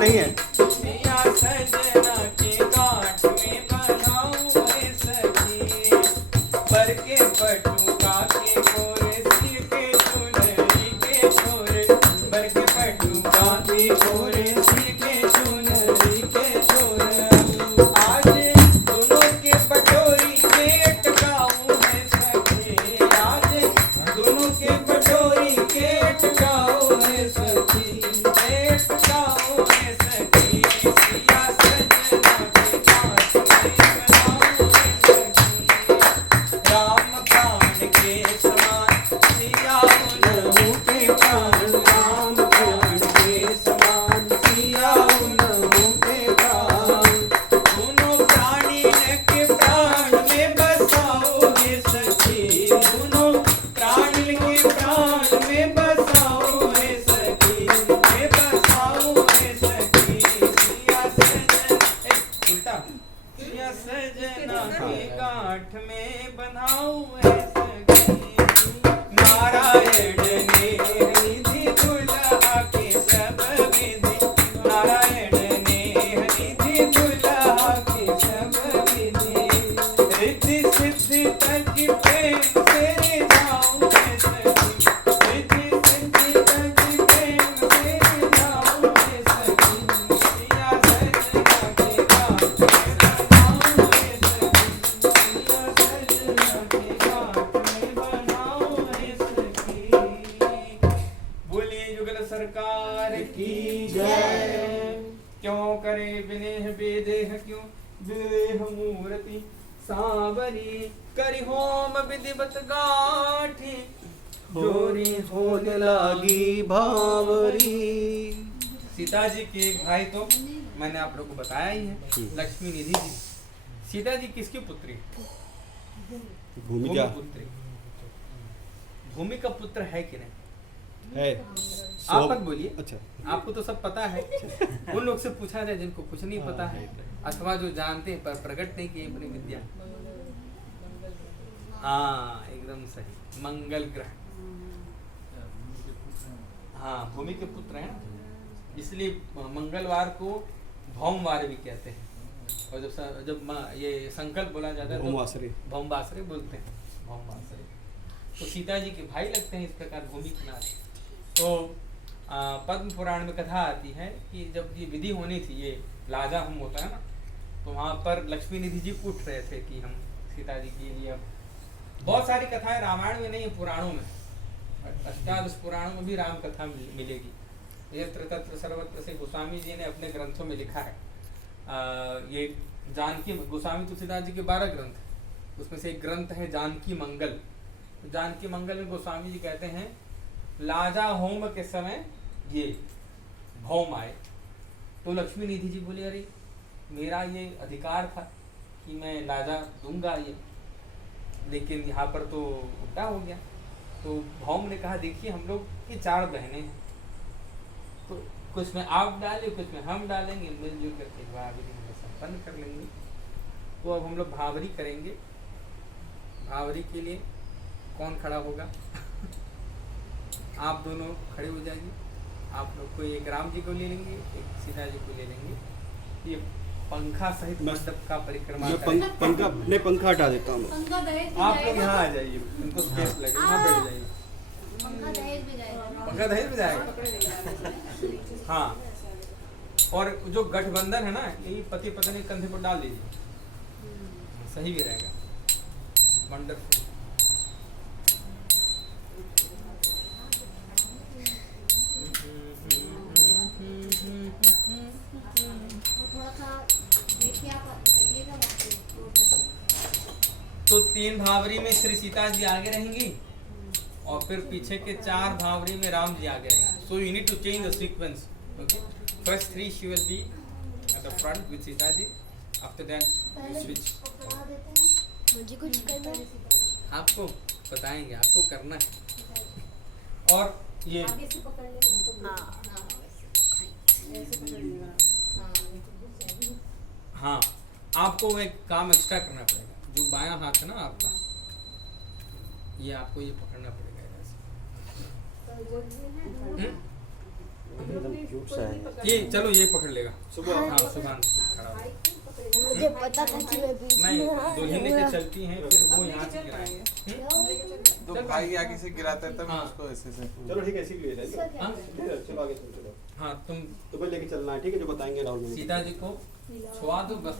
नहीं है। सीता जी के एक भाई तो मैंने आप लोगों को बताया ही है, लक्ष्मी निधि जी। सीता जी किसकी पुत्री? भूमि पुत्री। भूमि का पुत्र है कि नहीं? है। आप मत बोलिए। अच्छा, आपको तो सब पता है। उन लोग से पूछा जाए जिनको कुछ नहीं पता है, अथवा जो जानते हैं पर प्रकट नहीं किए अपनी विद्या। हाँ, एकदम सही। मंगल ग्रह, हाँ, भूमि के पुत्र हैं, इसलिए मंगलवार को भौमवार भी कहते हैं। और जब ये संकल्प बोला जाता है तो भौमवासरे बोलते हैं, भौमवासरे। तो सीता जी के भाई लगते हैं इस प्रकार भूमि के नाथ। तो पद्म पुराण में कथा आती है कि जब ये विधि होनी थी, ये लाजा होम होता है ना, तो वहाँ पर लक्ष्मी निधि जी उठ रहे थे कि हम सीता जी के लिए। अब बहुत सारी कथाएं रामायण में नहीं है, पुराणों में, अष्टादश पुराणों में भी राम कथा मिलेगी। ये तत्र सर्वत्र से गोस्वामी जी ने अपने ग्रंथों में लिखा है। ये जानकी, गोस्वामी तुलसीदास जी के 12 ग्रंथ, उसमें से एक ग्रंथ है जानकी मंगल। तो जानकी मंगल में गोस्वामी जी कहते हैं लाजा होम के समय ये भौम आए, तो लक्ष्मी निधि जी बोले अरे मेरा ये अधिकार था कि मैं लाजा दूंगा ये, लेकिन यहाँ पर तो उल्टा हो गया। तो भौम ने कहा देखिए हम लोग की 4 बहनें हैं, तो कुछ में आप डालें, कुछ में हम डालेंगे, मिलजुल करके विवाह विधि में संपन्न कर लेंगे। तो अब हम लोग भावरी करेंगे। भावरी के लिए कौन खड़ा होगा? आप दोनों खड़े हो जाइए। आप लोग को एक राम जी को ले लेंगे, एक सीता जी को ले लेंगे। ये पंखा सहित मंडप का परिक्रमा पंखा हटा देता हूँ। आप लोग यहाँ आ जाइए, उनको स्पेस लगे, यहाँ बैठ जाइए। पंखा दहेज भी जाएगा। हाँ, और जो गठबंधन है ना, यही पति पत्नी कंधे पर डाल दीजिए, सही भी रहेगा। वंडरफुल। तो 3 भावरी में श्री सीता जी आगे रहेंगी और फिर पीछे के 4 भावरी में राम जी आगे रहेंगे। So you need to change the sequence. Okay, first 3 she will be at the front with Sita ji, after that you switch। मुझे कुछ करना है, आपको बताएंगे, आपको करना है। और ये आगे से पकड़ ले। हाँ, हाँ, आपको एक काम एक्स्ट्रा करना पड़ेगा। जो बायां हाथ है ना आपका, ये आपको ये पकड़ना पड़ेगा ऐसे। एकदम क्यूट सा है। ये चलो ये पकड़ लेगा। सुबह हाँ, सुभान खड़ा हो। मुझे पता था कि मैं बीच नहीं, में आ दुल्हन लेके जाऊंगा। चलती हैं फिर वो यहाँ से गिराएंगे। तो भाई आगे से गिराता है तब हाँ। उसको ऐसे से। चलो ठीक है, सीख लिए जाएंगे। हाँ? चलो आगे चलो। हाँ, तुम तुम्हें लेके चलना है, ठीक है, जो बताएंगे राहुल। सीता जी को छुआ दो बस।